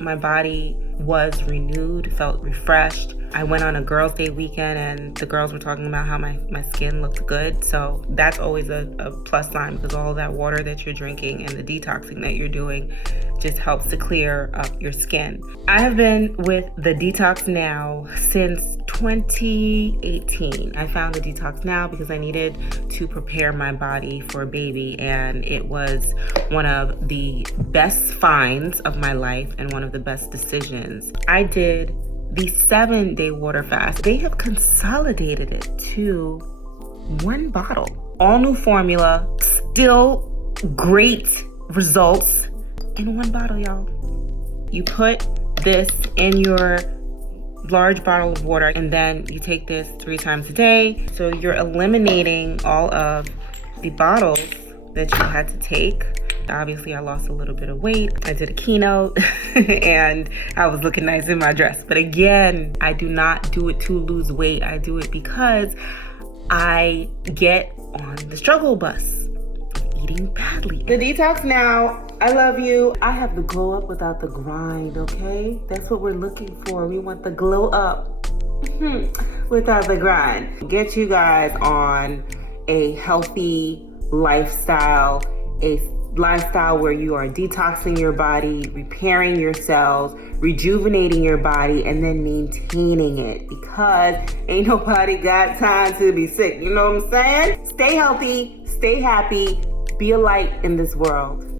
My body was renewed, felt refreshed. I went on a girls' day weekend and the girls were talking about how my skin looked good. So that's always a plus sign, because all that water that you're drinking and the detoxing that you're doing just helps to clear up your skin. I have been with the DeTox Now since 2018. I found the DeTox Now because I needed to prepare my body for a baby, and it was one of the best finds of my life and one of the best decisions. I did the 7-day water fast. They have consolidated it to one bottle. All new formula, still great results in one bottle, y'all. You put this in your large bottle of water and then you take this 3 times a day. So you're eliminating all of the bottles that you had to take. Obviously, I lost a little bit of weight. I did a keynote and I was looking nice in my dress. But again, I do not do it to lose weight. I do it because I get on the struggle bus of eating badly. The DeTox Now, I love you. I have the glow up without the grind, okay? That's what we're looking for. We want the glow up without the grind. Get you guys on a healthy lifestyle, a lifestyle where you are detoxing your body, repairing your cells, rejuvenating your body, and then maintaining it, because ain't nobody got time to be sick. You know what I'm saying? Stay healthy, stay happy, be a light in this world.